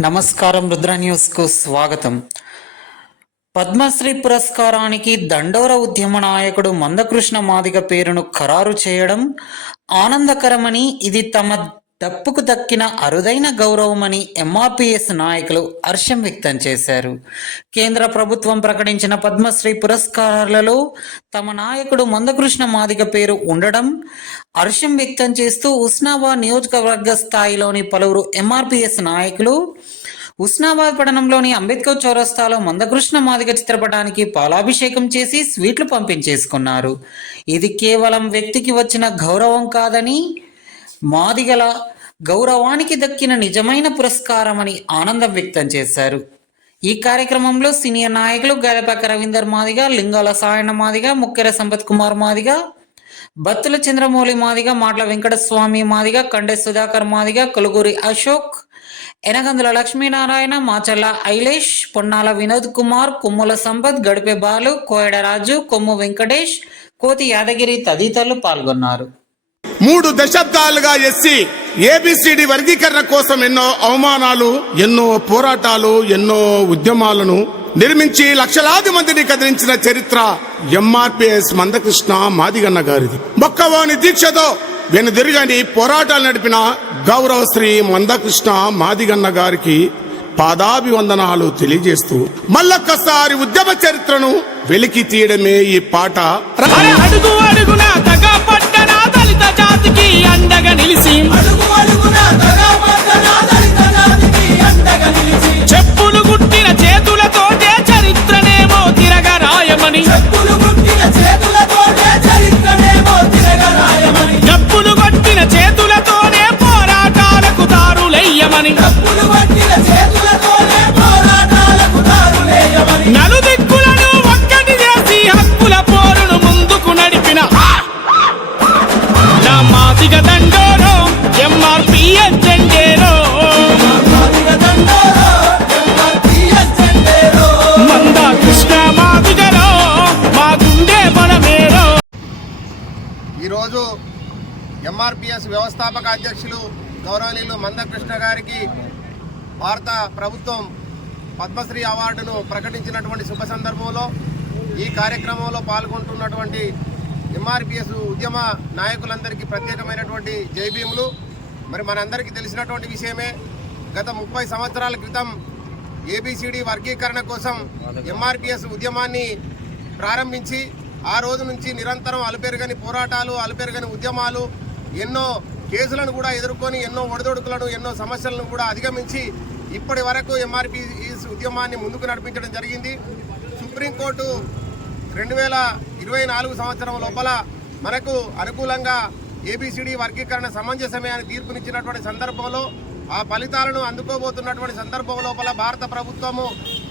నమస్కారం రుద్ర న్యూస్కు స్వాగతం. పద్మశ్రీ పురస్కారానికి దండోర ఉద్యమ నాయకుడు మందకృష్ణ మాదిగ పేరును ఖరారు చేయడం ఆనందకరమని ఇది తమ తప్పుకు దక్కిన అరుదైన గౌరవమని ఎంఆర్పిఎస్ నాయకులు హర్షం వ్యక్తం చేశారు. కేంద్ర ప్రభుత్వం ప్రకటించిన పద్మశ్రీ పురస్కారాలలో తమ నాయకుడు మందకృష్ణ మాదిగ పేరు ఉండడం హర్షం వ్యక్తం చేస్తూ ఉస్నాబాద్ నియోజకవర్గ స్థాయిలోని పలువురు ఎంఆర్పిఎస్ నాయకులు ఉస్నాబాద్ పట్టణంలోని అంబేద్కర్ చౌరస్తాలో మందకృష్ణ మాదిగ చిత్రపటానికి పాలాభిషేకం చేసి స్వీట్లు పంపించేసుకున్నారు. ఇది కేవలం వ్యక్తికి వచ్చిన గౌరవం కాదని మాదిగల గౌరవానికి దక్కిన నిజమైన పురస్కారమని ఆనందం వ్యక్తం చేశారు. ఈ కార్యక్రమంలో సీనియర్ నాయకులు గలపాక రవీందర్ మాదిగ లింగాల సాయణ మాదిగ ముక్కెర సంపత్ కుమార్ మాదిగ బత్తుల చంద్రమౌళి మాదిగ మాట్ల వెంకటస్వామి మాదిగ కండె సుధాకర్ మాదిగ కొలుగురి అశోక్ ఎనగందుల లక్ష్మీనారాయణ మాచల్ల ఐలేష్ పొన్నాల వినోద్ కుమార్ కొమ్ముల సంపత్ గడిపే బాలు కోయడ రాజు కొమ్ము వెంకటేష్ కోతి యాదగిరి తదితరులు పాల్గొన్నారు. మూడు దశాబ్దాలుగా ఎస్సీ ఏబిసిడి వర్గీకరణ కోసం ఎన్నో అవమానాలు ఎన్నో పోరాటాలు ఎన్నో ఉద్యమాలను నిర్మించి లక్షలాది మందిని కదిలించిన చరిత్ర ఎంఆర్పిఎస్ మందకృష్ణ మాదిగన్న గారిది. మొక్కవాని దీక్షతో వెనుదిరుగని పోరాటాలు నడిపిన గౌరవశ్రీ మందకృష్ణ మాదిగన్న గారికి పాదాభివందనాలు తెలియజేస్తూ మళ్ళొక్కసారి ఉద్యమ చరిత్రను వెలికి తీయడమే ఈ పాట. అడుగు అడుగున దళిత జాతికి అండగా నిలిచి ఎంఆర్పిఎస్ వ్యవస్థాపక అధ్యక్షులు గౌరవనీయులు మందకృష్ణ గారికి భారత ప్రభుత్వం పద్మశ్రీ అవార్డును ప్రకటించినటువంటి శుభ సందర్భంలో ఈ కార్యక్రమంలో పాల్గొంటున్నటువంటి ఎంఆర్పిఎస్ ఉద్యమ నాయకులందరికీ ప్రత్యేకమైనటువంటి జైభీములు మరి మనందరికీ తెలిసినటువంటి విషయమే గత ముప్పై సంవత్సరాల క్రితం ఏబిసిడి వర్గీకరణ కోసం ఎంఆర్పిఎస్ ఉద్యమాన్ని ప్రారంభించి ఆ రోజు నుంచి నిరంతరం అలుపెరగని పోరాటాలు అలుపెరగని ఉద్యమాలు ఎన్నో కేసులను కూడా ఎదుర్కొని ఎన్నో ఒడిదొడుకులను ఎన్నో సమస్యలను కూడా అధిగమించి ఇప్పటి వరకు ఎంఆర్పి ఉద్యమాన్ని ముందుకు నడిపించడం జరిగింది. సుప్రీంకోర్టు రెండు వేల ఇరవై నాలుగు సంవత్సరం లోపల మనకు అనుకూలంగా ఏబిసిడి వర్గీకరణ సమంజసమే అని తీర్పునిచ్చినటువంటి సందర్భంలో ఆ ఫలితాలను అందుకోబోతున్నటువంటి సందర్భం లోపల భారత ప్రభుత్వము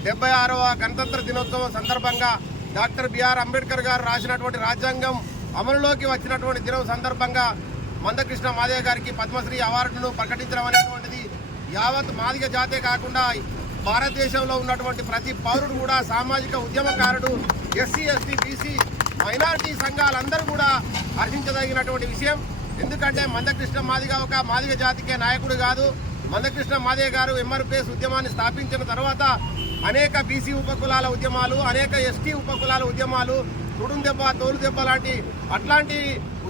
డెబ్బై ఆరవ గణతంత్ర దినోత్సవం సందర్భంగా డాక్టర్ బిఆర్ అంబేద్కర్ గారు రాసినటువంటి రాజ్యాంగం అమలులోకి వచ్చినటువంటి దినం సందర్భంగా మందకృష్ణ మాదయ్య గారికి పద్మశ్రీ అవార్డును ప్రకటించడం అనేటువంటిది యావత్ మాదిగ జాతే కాకుండా భారతదేశంలో ఉన్నటువంటి ప్రతి పౌరుడు కూడా సామాజిక ఉద్యమకారుడు ఎస్సీ ఎస్టీ బీసీ మైనారిటీ సంఘాలందరూ కూడా హర్షించదగినటువంటి విషయం. ఎందుకంటే మందకృష్ణ మాదిగ ఒక మాదిగ జాతికే నాయకుడు కాదు. మందకృష్ణ మాదయ్య గారు ఎంఆర్పిఎస్ ఉద్యమాన్ని స్థాపించిన తర్వాత అనేక బీసీ ఉపకులాల ఉద్యమాలు అనేక ఎస్టీ ఉపకులాల ఉద్యమాలు తుడుం దెబ్బ తోలు దెబ్బ లాంటి అట్లాంటి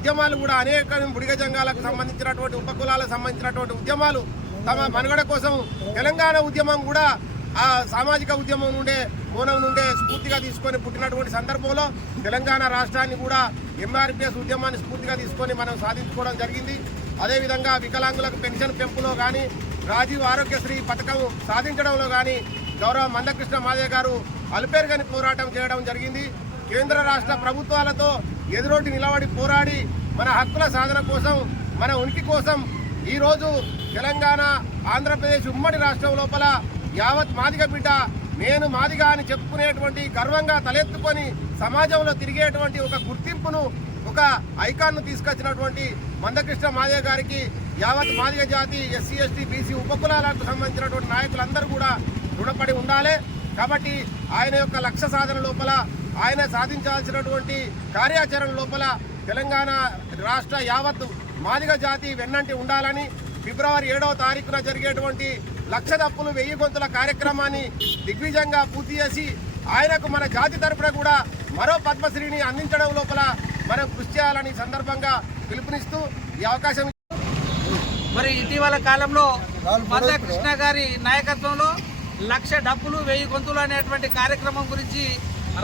ఉద్యమాలు కూడా అనేక బుడిగ జంగాలకు సంబంధించినటువంటి ఉపకులాలకు సంబంధించినటువంటి ఉద్యమాలు తమ మనుగడ కోసం తెలంగాణ ఉద్యమం కూడా ఆ సామాజిక ఉద్యమం నుండే కోణం నుండే స్ఫూర్తిగా తీసుకొని పుట్టినటువంటి సందర్భంలో తెలంగాణ రాష్ట్రాన్ని కూడా ఎంఆర్పిఎస్ ఉద్యమాన్ని స్ఫూర్తిగా తీసుకొని మనం సాధించుకోవడం జరిగింది. అదేవిధంగా వికలాంగులకు పెన్షన్ పెంపులో కానీ రాజీవ్ ఆరోగ్యశ్రీ పథకం సాధించడంలో కానీ గౌరవ మందకృష్ణ మాదే గారు అలుపేరుగని పోరాటం చేయడం జరిగింది. కేంద్ర రాష్ట్ర ప్రభుత్వాలతో ఎదురోటి నిలబడి పోరాడి మన హక్కుల సాధన కోసం మన ఉనికి కోసం ఈరోజు తెలంగాణ ఆంధ్రప్రదేశ్ ఉమ్మడి రాష్ట్రం లోపల యావత్ మాదిగ బిడ్డ నేను మాదిగా అని చెప్పుకునేటువంటి గర్వంగా తలెత్తుకొని సమాజంలో తిరిగేటువంటి ఒక గుర్తింపును ఒక ఐకాన్ను తీసుకొచ్చినటువంటి మందకృష్ణ మాదిగ గారికి యావత్ మాదిగ జాతి ఎస్సీ ఎస్టీ బీసీ ఉపకులాలకు సంబంధించినటువంటి నాయకులందరూ కూడా రుణపడి ఉండాలి. కాబట్టి ఆయన యొక్క లక్ష్య సాధన లోపల ఆయన సాధించాల్సినటువంటి కార్యాచరణ లోపల తెలంగాణ రాష్ట్ర యావత్తు మాదిగ జాతి వెన్నంటి ఉండాలని ఫిబ్రవరి ఏడవ తారీఖున జరిగేటువంటి లక్ష దప్పులు వెయ్యి గొంతుల కార్యక్రమాన్ని దిగ్విజయంగా పూర్తి చేసి ఆయనకు మన జాతి తరపున కూడా మరో పద్మశ్రీని అందించడం లోపల మనం కృషి చేయాలని సందర్భంగా పిలుపునిస్తూ ఈ అవకాశం మరి ఇటీవల కాలంలో కృష్ణ గారి నాయకత్వంలో లక్ష డబ్బులు వెయ్యి గొంతులు అనేటువంటి కార్యక్రమం గురించి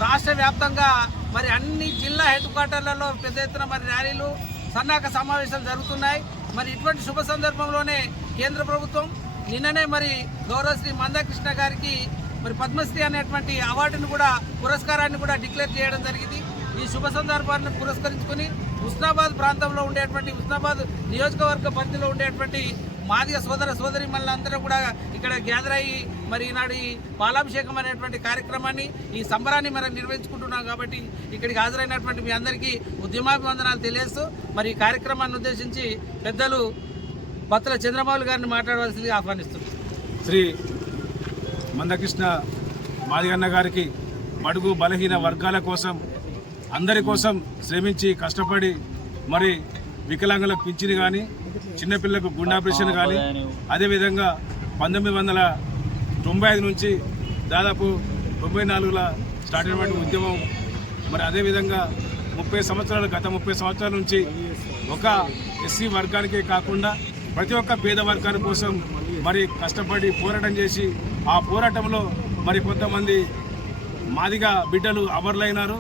రాష్ట్ర వ్యాప్తంగా మరి అన్ని జిల్లా హెడ్ క్వార్టర్లలో పెద్ద ఎత్తున మరి ర్యాలీలు సన్నాహక సమావేశాలు జరుగుతున్నాయి. మరి ఇటువంటి శుభ సందర్భంలోనే కేంద్ర ప్రభుత్వం నిన్ననే మరి గౌరవశ్రీ మందాకృష్ణ గారికి మరి పద్మశ్రీ అనేటువంటి అవార్డును కూడా పురస్కారాన్ని కూడా డిక్లేర్ చేయడం జరిగింది. ఈ శుభ సందర్భాన్ని పురస్కరించుకుని హుస్నాబాద్ ప్రాంతంలో ఉండేటువంటి ఉస్నాబాద్ నియోజకవర్గ పరిధిలో ఉండేటువంటి మాదిగ సోదర సోదరి అందరూ కూడా ఇక్కడ గ్యాదర్ అయ్యి మరి ఈనాడు ఈ పాలాభిషేకం అనేటువంటి కార్యక్రమాన్ని ఈ సంబరాన్ని మనం నిర్వహించుకుంటున్నాం కాబట్టి ఇక్కడికి హాజరైనటువంటి మీ అందరికీ ఉద్యమాభివందనాలు తెలియజేస్తూ మరి ఈ కార్యక్రమాన్ని ఉద్దేశించి పెద్దలు బత్తల చంద్రబాబు గారిని మాట్లాడవలసిందిగా ఆహ్వానిస్తున్నారు శ్రీ మందకృష్ణ మాదిగన్న గారికి మడుగు బలహీన వర్గాల కోసం అందరి కోసం శ్రమించి కష్టపడి మరి వికలాంగులకు పింఛను కానీ చిన్నపిల్లలకు గుండె ఆపరేషన్ కానీ అదేవిధంగా పంతొమ్మిది వందల తొంభై ఐదు నుంచి దాదాపు తొంభై నాలుగులో స్టార్ట్ అయినటువంటి ఉద్యమం మరి అదేవిధంగా ముప్పై సంవత్సరాలు గత ముప్పై సంవత్సరాల నుంచి ఒక ఎస్సీ వర్గానికే కాకుండా ప్రతి ఒక్క పేద వర్గాని కోసం మరి కష్టపడి పోరాటం చేసి ఆ పోరాటంలో మరి కొంతమంది మాదిగా బిడ్డలు అవర్లైనారు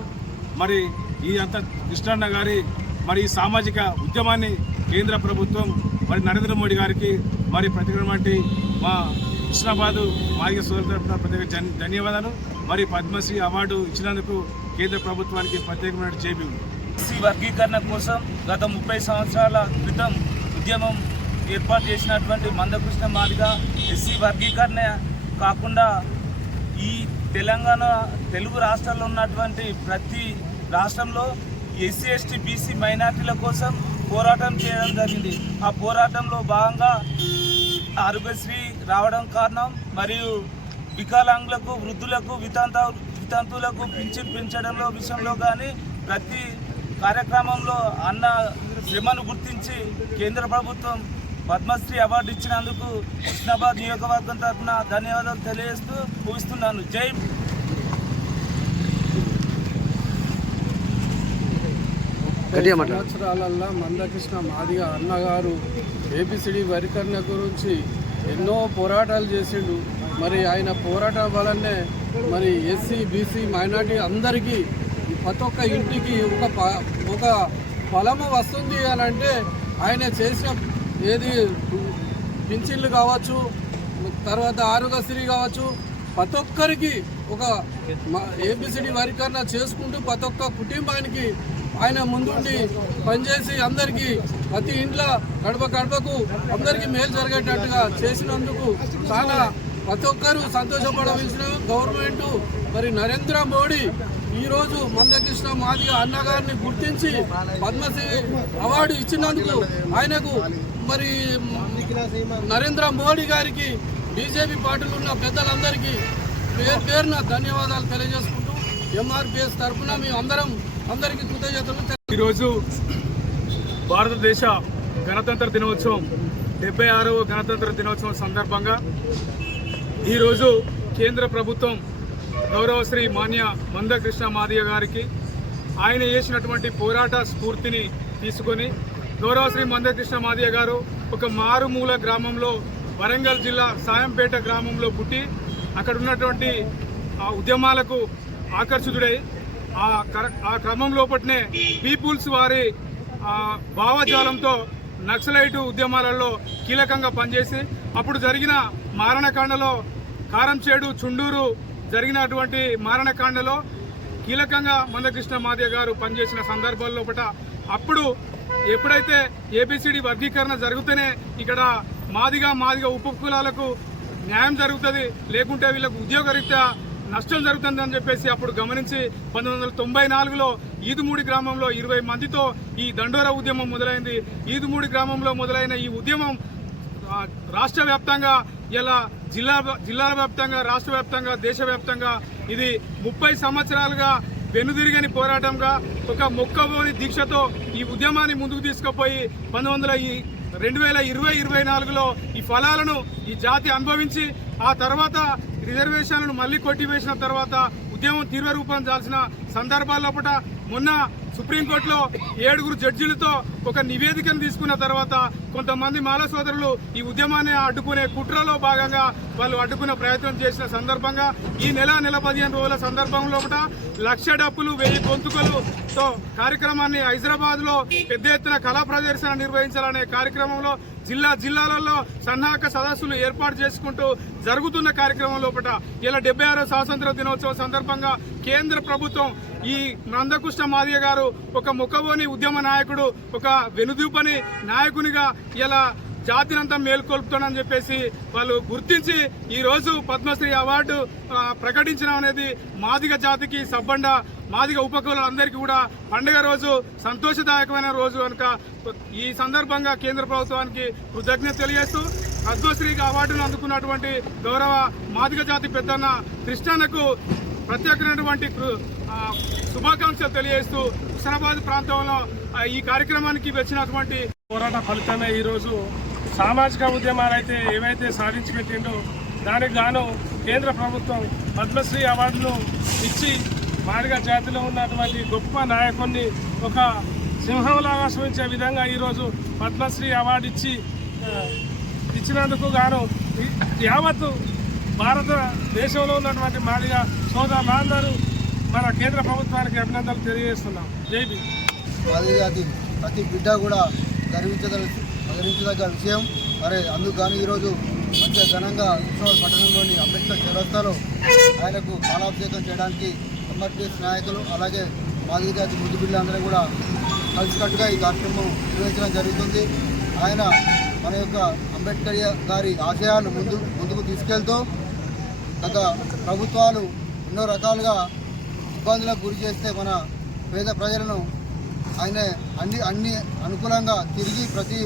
మరి ఈ అంత కృష్ణన్న గారి మరి ఈ సామాజిక ఉద్యమాన్ని కేంద్ర ప్రభుత్వం మరి నరేంద్ర మోడీ గారికి మరి ప్రతిటువంటి మా కృష్ణాబాదు మాదిక సోదరు తరపున ప్రత్యేక ధన్యవాదాలు. మరి పద్మశ్రీ అవార్డు ఇచ్చినందుకు కేంద్ర ప్రభుత్వానికి ప్రత్యేకమైన జేబీ ఎస్సీ వర్గీకరణ కోసం గత ముప్పై సంవత్సరాల క్రితం ఉద్యమం ఏర్పాటు చేసినటువంటి మందకృష్ణ మాదిగ ఎస్సీ వర్గీకరణ కాకుండా ఈ తెలంగాణ తెలుగు రాష్ట్రాల్లో ఉన్నటువంటి ప్రతి రాష్ట్రంలో ఎస్సీ ఎస్టీ బీసీ మైనార్టీల కోసం పోరాటం చేయడం జరిగింది. ఆ పోరాటంలో భాగంగా ఆరోగ్యశ్రీ రావడం కారణం మరియు వికలాంగులకు వృద్ధులకు వితంత వితంతువులకు పింఛన్ పెంచడంలో విషయంలో కానీ ప్రతి కార్యక్రమంలో అన్న శ్రమను గుర్తించి కేంద్ర ప్రభుత్వం పద్మశ్రీ అవార్డు ఇచ్చినందుకు కృష్ణాబాద్ నియోజకవర్గం తరఫున ధన్యవాదాలు తెలియజేస్తూ ముగిస్తున్నాను. జై సంవత్సరాలల్లో మందకృష్ణ మాదిగ అన్నగారు ఏబిసిడి వరికరణ గురించి ఎన్నో పోరాటాలు చేసిండు. మరి ఆయన పోరాటం వలనే మరి ఎస్సీ బీసీ మైనార్టీ అందరికీ ప్రతి ఒక్క ఇంటికి ఒక ప- ఒక ఫలము వస్తుంది అని అంటే ఆయన చేసిన ఏది పింఛన్లు కావచ్చు తర్వాత ఆరోగ్యశ్రీ కావచ్చు ప్రతి ఒక్కరికి ఒక ఏబిసిడి వరికరణ చేసుకుంటూ ప్రతి ఒక్క కుటుంబానికి ఆయన ముందుండి పనిచేసి అందరికీ ప్రతి ఇంట్లో గడప గడపకు అందరికీ మేలు జరిగేటట్టుగా చేసినందుకు చాలా ప్రతి ఒక్కరూ సంతోషపడవలసిన గవర్నమెంట్ మరి నరేంద్ర మోడీ ఈరోజు మందకృష్ణ మాదిగ అన్నగారిని గుర్తించి పద్మశ్రీ అవార్డు ఇచ్చినందుకు ఆయనకు మరి నరేంద్ర మోడీ గారికి బీజేపీ పార్టీలు ఉన్న పెద్దలందరికీ పేరు పేరున ధన్యవాదాలు తెలియజేసుకుంటూ ఎంఆర్పిఎస్ తరఫున మేము అందరం అందరికీ కృతజ్ఞతలు. ఈరోజు భారతదేశ గణతంత్ర దినోత్సవం డెబ్బై ఆరవ గణతంత్ర దినోత్సవం సందర్భంగా ఈరోజు కేంద్ర ప్రభుత్వం గౌరవ శ్రీ మాన్య మందకృష్ణ మాదియ గారికి ఆయన చేసినటువంటి పోరాట స్ఫూర్తిని తీసుకొని గౌరవ శ్రీ మందకృష్ణ మాదియ గారు ఒక మారుమూల గ్రామంలో వరంగల్ జిల్లా సాయంపేట గ్రామంలో పుట్టి అక్కడ ఉన్నటువంటి ఉద్యమాలకు ఆకర్షితుడై ఆ కర- ఆ క్రమం లోపట్నే పీపుల్స్ వారి భావజాలంతో నక్సలైటు ఉద్యమాలలో కీలకంగా పనిచేసి అప్పుడు జరిగిన మారణకాండలో కారంచేడు చుండూరు జరిగినటువంటి మారణకాండలో కీలకంగా మందకృష్ణ మాదిగ గారు పనిచేసిన సందర్భాల అప్పుడు ఎప్పుడైతే ఏపీసీడీ వర్గీకరణ జరిగితేనే ఇక్కడ మాదిగా మాదిగా ఉపకులాలకు న్యాయం జరుగుతుంది లేకుంటే వీళ్ళకు ఉద్యోగరీత్యా నష్టం జరుగుతుందని చెప్పేసి అప్పుడు గమనించి పంతొమ్మిది వందల తొంభై నాలుగులో ఈదుమూడి గ్రామంలో ఇరవై మందితో ఈ దండోరా ఉద్యమం మొదలైంది. ఈదుమూడి గ్రామంలో మొదలైన ఈ ఉద్యమం రాష్ట్ర వ్యాప్తంగా ఇలా జిల్లా జిల్లాల వ్యాప్తంగా రాష్ట్ర వ్యాప్తంగా దేశవ్యాప్తంగా ఇది ముప్పై సంవత్సరాలుగా వెనుదిరిగని పోరాటంగా ఒక మొక్కబోని దీక్షతో ఈ ఉద్యమాన్ని ముందుకు తీసుకుపోయి పంతొమ్మిది వందల ఈ రెండు వేల ఇరవై ఇరవై నాలుగులో ఈ ఫలాలను ఈ జాతి అనుభవించి ఆ తర్వాత రిజర్వేషన్లను మళ్ళీ కొట్టివేసిన తర్వాత ఉద్యమం తీవ్ర రూపం దాల్సిన సందర్భాల్లోపట మొన్న సుప్రీంకోర్టులో ఏడుగురు జడ్జిలతో ఒక నివేదికను తీసుకున్న తర్వాత కొంతమంది మాల సోదరులు ఈ ఉద్యమాన్ని అడ్డుకునే కుట్రలో భాగంగా వాళ్ళు అడ్డుకునే ప్రయత్నం చేసిన సందర్భంగా ఈ నెల నెల పదిహేను రోజుల సందర్భంలో లక్ష డప్పులు వెయ్యి గొంతుకలుతో కార్యక్రమాన్ని హైదరాబాద్లో పెద్ద ఎత్తున కళా ప్రదర్శన నిర్వహించాలనే కార్యక్రమంలో జిల్లా జిల్లాలలో సన్నాహక సదస్సులు ఏర్పాటు చేసుకుంటూ జరుగుతున్న కార్యక్రమం లోపల ఇలా డెబ్బై ఆరో స్వాతంత్ర దినోత్సవం సందర్భంగా కేంద్ర ప్రభుత్వం ఈ నందకృష్ణ మాదిగ గారు ఒక ముఖబోని ఉద్యమ నాయకుడు ఒక వెనుదూపని నాయకునిగా ఇలా జాతినంతా మేల్కొల్పుతానని చెప్పేసి వాళ్ళు గుర్తించి ఈరోజు పద్మశ్రీ అవార్డు ప్రకటించడం అనేది మాదిగ జాతికి సబ్బండ మాదిగ ఉపకులందరికీ కూడా పండుగ రోజు సంతోషదాయకమైన రోజు కనుక ఈ సందర్భంగా కేంద్ర ప్రభుత్వానికి కృతజ్ఞత తెలియజేస్తూ పద్మశ్రీ అవార్డును అందుకున్నటువంటి గౌరవ మాదిగ జాతి పెద్దన్న కృష్ణన్నకు ప్రత్యేకమైనటువంటి కృ- శుభాకాంక్షలు తెలియజేస్తూ హుస్నాబాద్ ప్రాంతంలో ఈ కార్యక్రమానికి వచ్చినటువంటి పోరాట ఫలితమే ఈరోజు సామాజిక ఉద్యమాలు అయితే ఏవైతే సాధించి పెట్టిండో దానికి గాను కేంద్ర ప్రభుత్వం పద్మశ్రీ అవార్డును ఇచ్చి మాదిగ జాతిలో ఉన్నటువంటి గొప్ప నాయకుడిని ఒక సింహంలాగా సూచించే విధంగా ఈరోజు పద్మశ్రీ అవార్డు ఇచ్చి ఇచ్చినందుకు గాను యావత్ భారతదేశంలో ఉన్నటువంటి మాదిగా సోదరులందరూ మన కేంద్ర ప్రభుత్వానికి అభినందనలు తెలియజేస్తున్నాం. జై భీమ్. ప్రతి బిడ్డ కూడా గర్వించదల గర్వించదగ్గ విషయం. మరి అందుకు ఈరోజు మంచిగా ఘనంగా ఉత్సవాల పట్టణంలోని అంబేద్కర్ చౌరస్తాలో ఆయనకు కాలాభిషేకం చేయడానికి ఎంఆర్టీఎస్ నాయకులు అలాగే మాదిరి జాతి ముద్దు బిడ్డలందరూ కూడా కలిసికట్టుగా ఈ కార్యక్రమం నిర్వహించడం జరుగుతుంది. ఆయన మన యొక్క అంబేద్కర్ గారి ఆశయాలు ముందు ముందుకు తీసుకెళ్తూ గత ప్రభుత్వాలు ఎన్నో రకాలుగా ఇబ్బందులకు గురి చేస్తే మన పేద ప్రజలను ఆయన అన్ని అన్ని అనుకూలంగా తిరిగి ప్రతి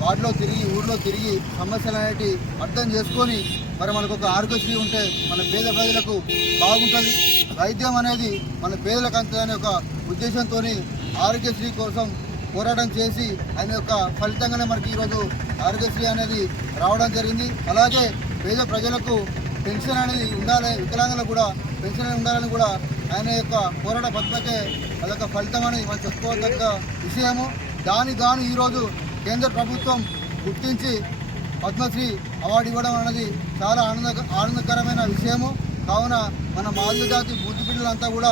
వార్డులో తిరిగి ఊళ్ళో తిరిగి సమస్యలు అనేటి అర్థం చేసుకొని మరి మనకు ఒక ఆరోగ్యశ్రీ ఉంటే మన పేద ప్రజలకు బాగుంటుంది. వైద్యం అనేది మన పేదలకు అంతదనే ఒక ఉద్దేశంతో ఆరోగ్యశ్రీ కోసం పోరాటం చేసి ఆయన యొక్క ఫలితంగానే మనకి ఈరోజు ఆరోగ్యశ్రీ అనేది రావడం జరిగింది. అలాగే పేద ప్రజలకు పెన్షన్ అనేది ఉండాలి వికలాంగులకు కూడా పెన్షన్ ఉండాలని కూడా ఆయన యొక్క పోరాట పత్రికే అదొక ఫలితం అని మనం చెప్పుకోదగ్గ విషయము. దాని గాను ఈరోజు కేంద్ర ప్రభుత్వం గుర్తించి పద్మశ్రీ అవార్డు ఇవ్వడం అనేది చాలా ఆనంద ఆనందకరమైన విషయము. కావున మన మాదిగ జాతి బుద్ధి బిడ్డలంతా కూడా